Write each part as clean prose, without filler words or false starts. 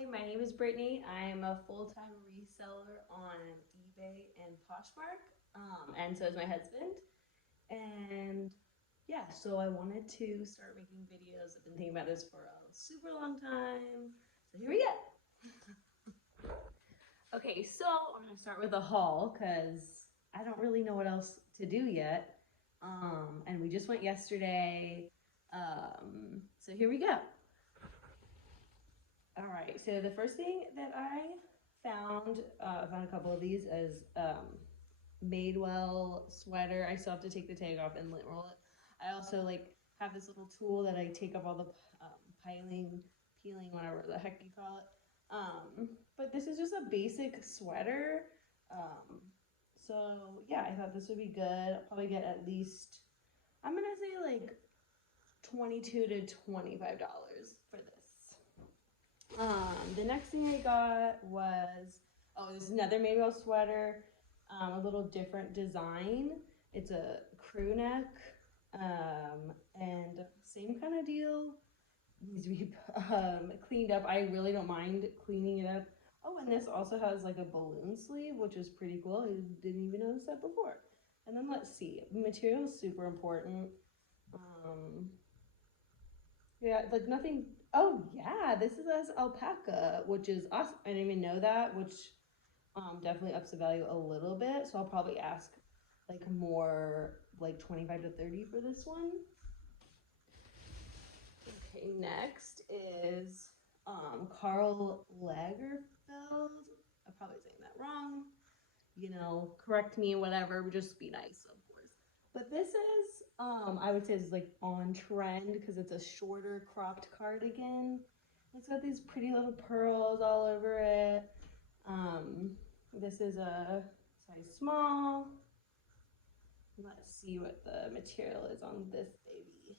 Hi, my name is Brittany. I'm a full-time reseller on eBay and Poshmark, and so is my husband. And yeah, so I wanted to start making videos. I've been thinking about this for a super long time. So here we go. Okay, so I'm gonna start with a haul because I don't really know what else to do yet. And we just went yesterday. So here we go. All right, so the first thing that I found a couple of these is Madewell Sweater. I still have to take the tag off and lint roll it. I also have this little tool that I take off all the peeling, whatever the heck you call it. But this is just a basic sweater. Um, so yeah, I thought this would be good. I'll probably get at least, I'm gonna say like $22 to $25 for this. The next thing I got was, this is another Madewell sweater, a little different design. It's a crew neck, and same kind of deal. Needs to be cleaned up. I really don't mind cleaning it up. Oh, and this also has like a balloon sleeve, which is pretty cool. I didn't even notice that before. And then let's see, material is super important. Yeah, like nothing. Oh yeah, this is as alpaca, which is awesome. I didn't even know that, which definitely ups the value a little bit. So I'll probably ask like more, like 25 to 30 for this one. Okay, next is Karl Lagerfeld. I'm probably saying that wrong. You know, correct me, whatever. Just be nice, of course. But this is, I would say, is like on trend because it's a shorter cropped cardigan. It's got these pretty little pearls all over it. This is a size small. Let's see what the material is on this baby.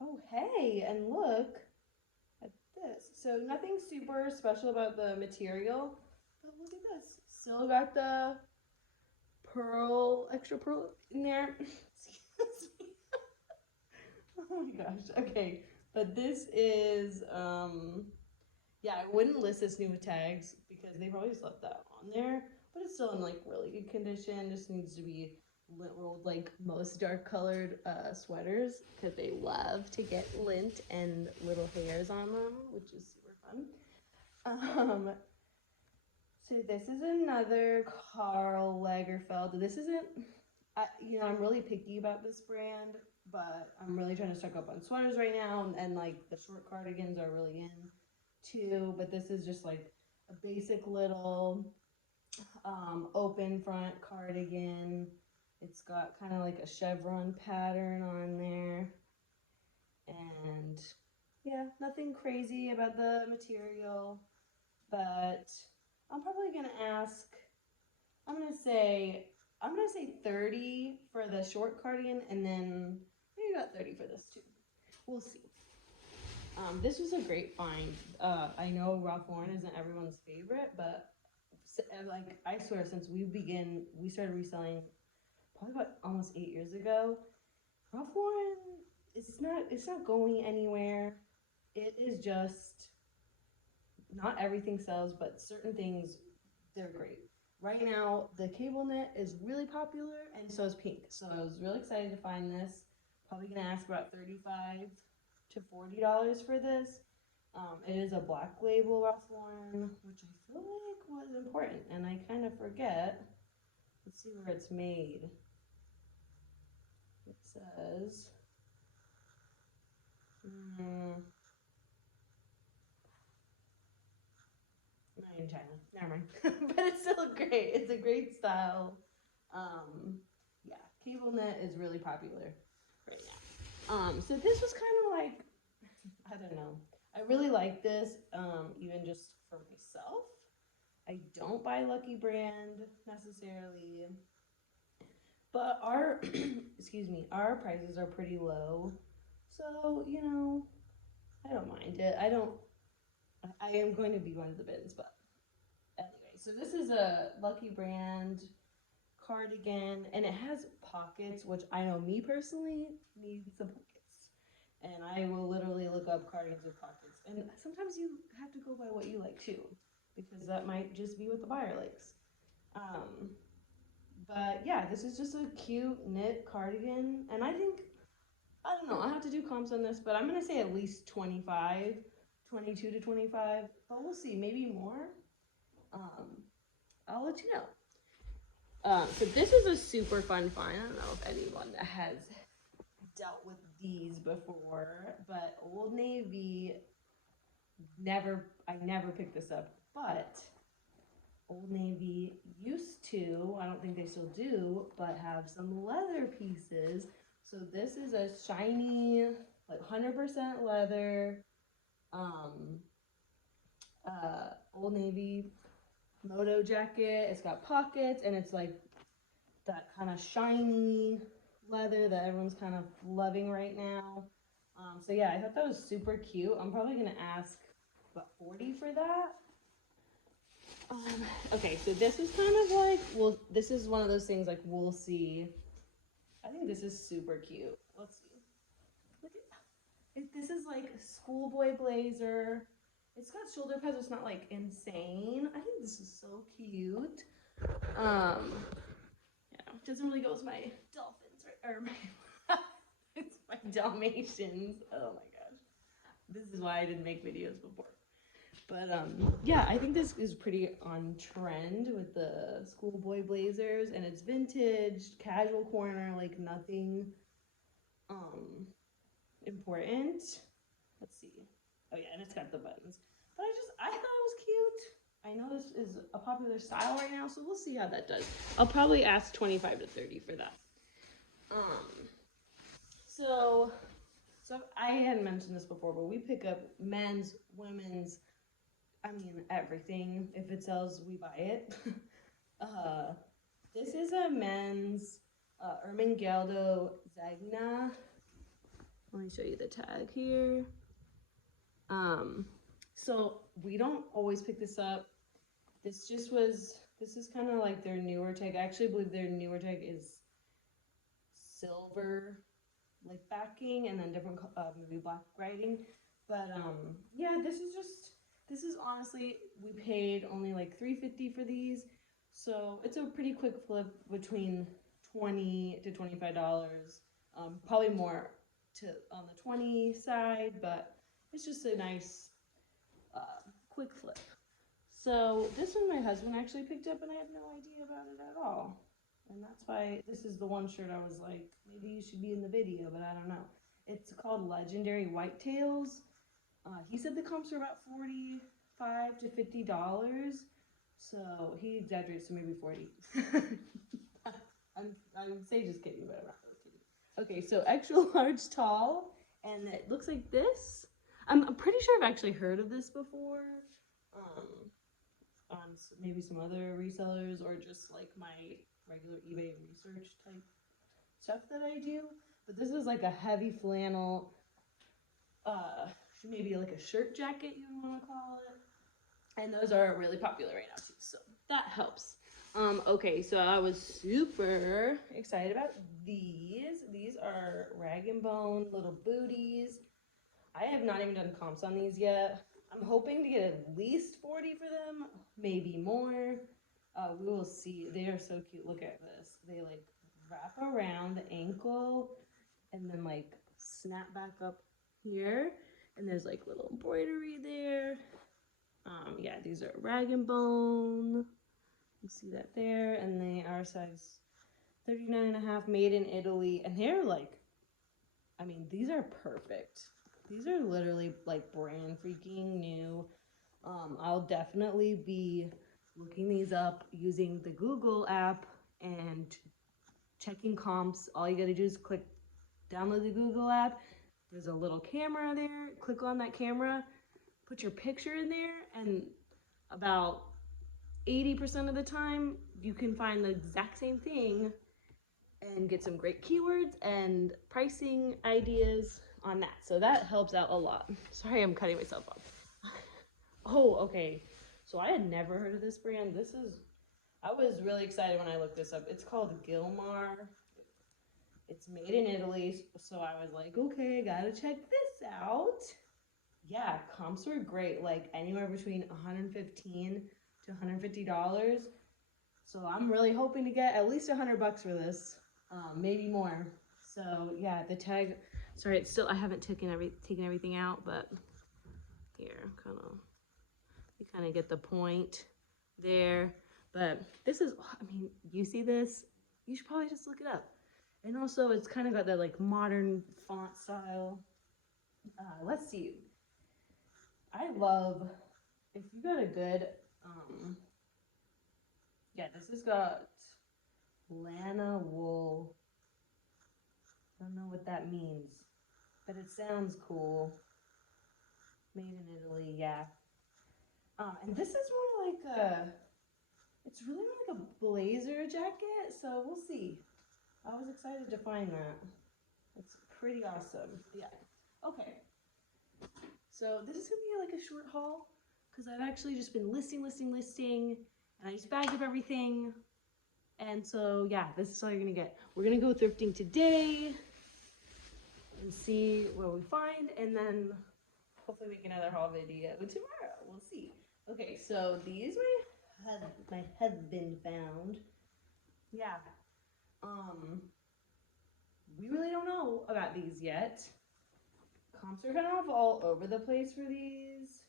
Oh hey, and look at this. So nothing super special about the material, but look at this. Still got the extra pearl in there. Excuse me. Oh my gosh. Okay, but this is yeah, I wouldn't list this new with tags because they probably just left that on there, but it's still in like really good condition. Just needs to be lint rolled like most dark colored sweaters because they love to get lint and little hairs on them, which is super fun. So this is another Karl Lagerfeld. This isn't, I'm really picky about this brand, but I'm really trying to stock up on sweaters right now, and like the short cardigans are really in too. But this is just like a basic little open front cardigan. It's got kind of like a chevron pattern on there, and yeah, nothing crazy about the material, but I'm probably gonna ask. I'm gonna say 30 for the short cardigan, and then maybe about 30 for this too. We'll see. This was a great find. I know Ralph Lauren isn't everyone's favorite, but like I swear, since we started reselling probably about almost 8 years ago. Ralph Lauren, it's not going anywhere. It is just not everything sells, but certain things they're great. Right now, the cable knit is really popular, and so is pink. So I was really excited to find this. Probably gonna ask about $35 to $40 for this. It is a black label Ralph Lauren, which I feel like was important, and I kind of forget. Let's see where it's made. It says, not in China, never mind. But it's still great. It's a great style. Yeah, cable knit is really popular right now. So this was kind of like, I don't know. I really like this, even just for myself. I don't buy Lucky Brand necessarily, but our, excuse me, our prices are pretty low. So, I don't mind it. I am going to be going to the bins, but anyway. So this is a Lucky Brand cardigan, and it has pockets, which I know me personally need some pockets. And I will literally look up cardigans with pockets. And sometimes you have to go by what you like too, because that might just be what the buyer likes. But yeah, this is just a cute knit cardigan. And I think, I don't know, I have to do comps on this, but I'm going to say at least 25, 22 to 25. But we'll see, maybe more. I'll let you know. So this is a super fun find. I don't know if anyone has dealt with these before, but Old Navy, I never picked this up, but Old Navy used to, I don't think they still do, but have some leather pieces. So this is a shiny, like 100% leather, Old Navy Moto jacket. It's got pockets, and it's like that kind of shiny leather that everyone's kind of loving right now. So yeah, I thought that was super cute. I'm probably gonna ask about 40 for that. Okay, so this is kind of like, well, this is one of those things like we'll see. I think this is super cute. Let's see. Look at this is like Schoolboy Blazer. It's got shoulder pads. It's not like insane. I think this is so cute. Yeah, doesn't really go with my dolphins, right? Or my it's my Dalmatians. Oh my gosh, this is why I didn't make videos before. But yeah, I think this is pretty on trend with the Schoolboy Blazers, and it's vintage, casual corner, like nothing important. Let's see. Oh yeah, and it's got the buttons. But I thought it was cute. I know this is a popular style right now, so we'll see how that does. I'll probably ask 25 to 30 for that. So I hadn't mentioned this before, but we pick up men's, women's, I mean everything. If it sells, we buy it. This is a men's Ermengeldo Zagna. Let me show you the tag here. So we don't always pick this up. This is kind of like their newer tag. I actually believe their newer tag is silver, like backing, and then different, maybe black writing. But yeah, this is honestly, we paid only like $3.50 for these. So it's a pretty quick flip between $20 to $25. Probably more on the 20 side, but it's just a nice quick flip. So this one my husband actually picked up, and I had no idea about it at all. And that's why this is the one shirt I was like, maybe you should be in the video, but I don't know. It's called Legendary Whitetails. He said the comps are about $45 to $50. So he exaggerates to maybe 40. I would say just kidding, but I'm not really kidding. Okay, so extra large tall, and it looks like this. I'm pretty sure I've actually heard of this before, on maybe some other resellers or just like my regular eBay research type stuff that I do. But this is like a heavy flannel, maybe like a shirt jacket you want to call it. And those are really popular right now too, so that helps. Okay, so I was super excited about these. These are Rag & Bone little booties. I have not even done comps on these yet. I'm hoping to get at least 40 for them, maybe more. We will see. They are so cute. Look at this. They like wrap around the ankle and then like snap back up here. And there's like little embroidery there. Yeah, these are Rag & Bone. You see that there. And they are size 39.5, made in Italy. And they're like, I mean, these are perfect. These are literally like brand freaking new. I'll definitely be looking these up using the Google app and checking comps. All you gotta do is download the Google app. There's a little camera there. Click on that camera, put your picture in there, and about 80% of the time you can find the exact same thing and get some great keywords and pricing ideas on that. So that helps out a lot. Sorry, I'm cutting myself off. Oh, okay. So I had never heard of this brand. I was really excited when I looked this up. It's called Gilmar. It's made in Italy. So I was like, okay, gotta check this out. yeah, comps were great, like anywhere between $115 to $150. So I'm really hoping to get at least $100 for this, maybe more. So yeah, the tag. Sorry, it's still, I haven't taken everything out, but here, you kind of get the point there. But this is, I mean, you see this? You should probably just look it up. And also, it's kind of got that like modern font style. Let's see. I love, if you got a good, yeah, this has got Lana wool. Don't know what that means, but it sounds cool. Made in Italy, yeah. And this is more like it's really more like a blazer jacket, so we'll see. I was excited to find that. It's pretty awesome. Yeah. Okay. So this is gonna be like a short haul because I've actually just been listing, and I just bagged up everything. And so yeah, this is all you're gonna get. We're gonna go thrifting today and see what we find, and then hopefully make another haul video tomorrow. We'll see. Okay, so these my husband found. Yeah. We really don't know about these yet. Comps are kind of all over the place for these.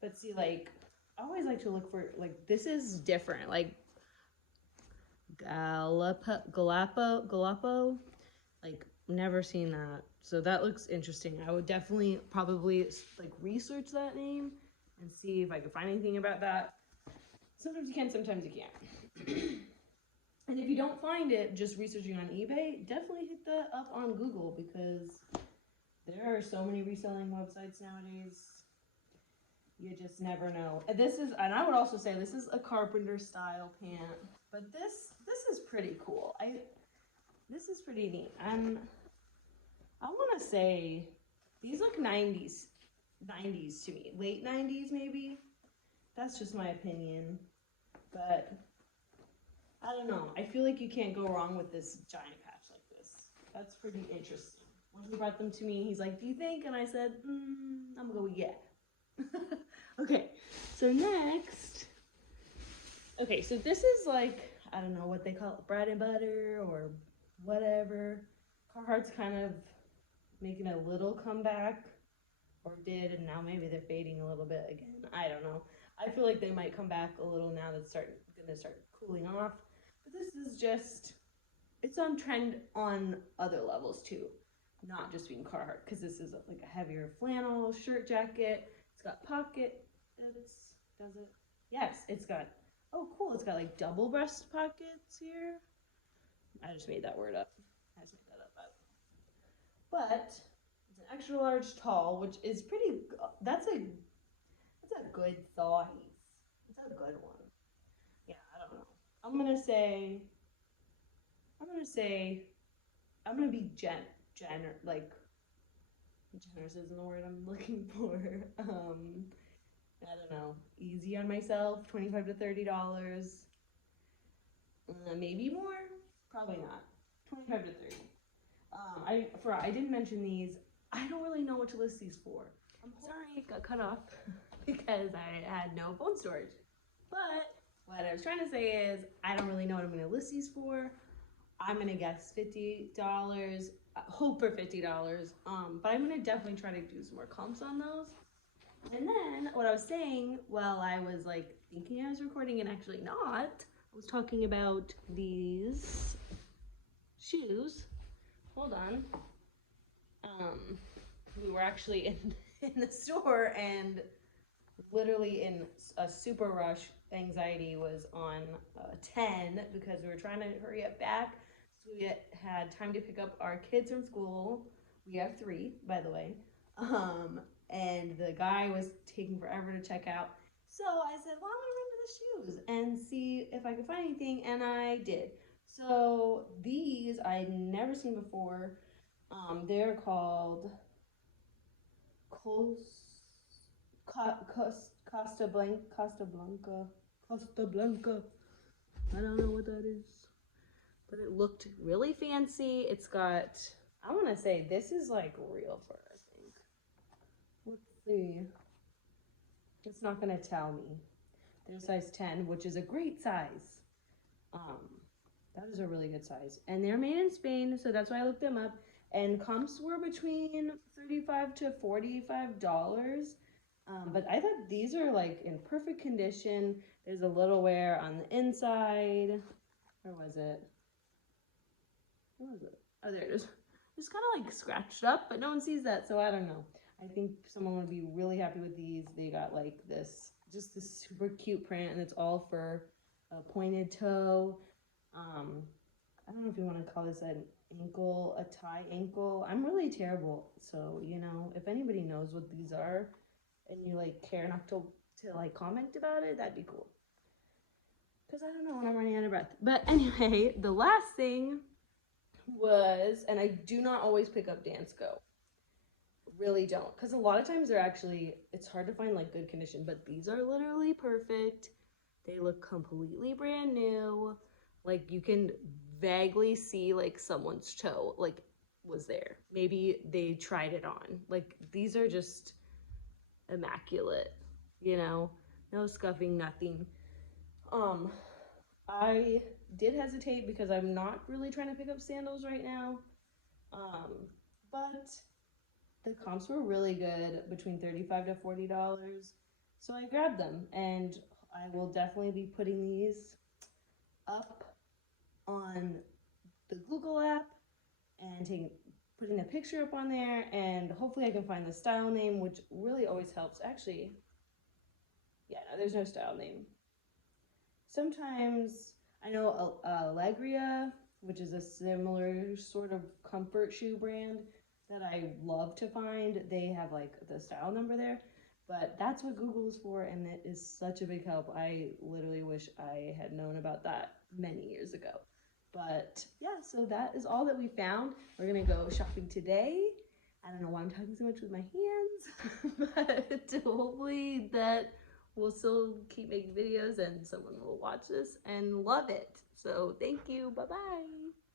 But see, like, I always like to look for, like, this is different. Like, Galapo, like, never seen that. So that looks interesting. I would definitely probably, like, research that name and see if I could find anything about that. Sometimes you can, sometimes you can't. And if you don't find it, just researching on eBay, definitely hit that up on Google because there are so many reselling websites nowadays. You just never know. And this is, and I would also say this is a carpenter style pant, but this is pretty cool. This is pretty neat. I want to say these look 90s to me, late 90s maybe. That's just my opinion, but I don't know. I feel like you can't go wrong with this giant patch like this. That's pretty interesting. When he brought them to me, he's like, "Do you think?" And I said, "I'm gonna go yeah." Okay, so next. Okay, so this is like, I don't know what they call it, bread and butter or whatever. Carhartt's kind of making a little comeback, or did, and now maybe they're fading a little bit again. I don't know. I feel like they might come back a little now that it's gonna start cooling off. But this is just, it's on trend on other levels too, not just being Carhartt, because this is like a heavier flannel shirt jacket. It's got pocket. Does it? Yes, it's got. Oh, cool! It's got like double breast pockets here. I just made that word up. But it's an extra large tall, which is pretty. That's a good size. It's a good one. Yeah, I don't know. I'm gonna be generous isn't the word I'm looking for. I don't know, easy on myself, $25 to $30. Maybe more, probably not. 25 to 30. I didn't mention these. I don't really know what to list these for. I'm sorry it got cut off because I had no phone storage. But what I was trying to say is I don't really know what I'm going to list these for. I'm going to guess $50. Hope for $50. But I'm going to definitely try to do some more comps on those. And then what I was saying, while I was like thinking I was recording and actually not, I was talking about these shoes. Hold on. We were actually in the store, and literally in a super rush. Anxiety was on 10 because we were trying to hurry up back so we had time to pick up our kids from school. We have 3, by the way. And the guy was taking forever to check out. So I said, well, I'm gonna run to the shoes and see if I could find anything, and I did. So these I'd never seen before. They're called Costa Blanca. I don't know what that is, but it looked really fancy. It's got, I want to say this is like real fur, I think. Let's see. It's not gonna tell me. They're size 10, which is a great size. That is a really good size. And they're made in Spain, so that's why I looked them up. And comps were between $35 to $45. But I thought these are like in perfect condition. There's a little wear on the inside. Where was it? Where was it? Oh, there it is. It's kind of like scratched up, but no one sees that, so I don't know. I think someone would be really happy with these. They got like this, just this super cute print, and it's all for a pointed toe. I don't know if you want to call this an ankle, a tie ankle. I'm really terrible, so you know, if anybody knows what these are, and you like care enough to like comment about it, that'd be cool. Because I don't know when I'm running out of breath. But anyway, the last thing was, and I do not always pick up Dansko. Really don't, because a lot of times they're actually, it's hard to find like good condition, but these are literally perfect. They look completely brand new. Like you can vaguely see like someone's toe like was there. Maybe they tried it on. Like these are just immaculate, you know, no scuffing, nothing. I did hesitate because I'm not really trying to pick up sandals right now. But the comps were really good, between $35 to $40. So I grabbed them, and I will definitely be putting these up on the Google app and putting a picture up on there, and hopefully I can find the style name, which really always helps. Actually, yeah, no, there's no style name. Sometimes I know Allegria, which is a similar sort of comfort shoe brand that I love to find. They have like the style number there, but that's what Google is for, and it is such a big help. I literally wish I had known about that many years ago. But yeah, so that is all that we found. We're gonna go shopping today. I don't know why I'm talking so much with my hands, but hopefully that we'll still keep making videos and someone will watch this and love it. So thank you, bye-bye.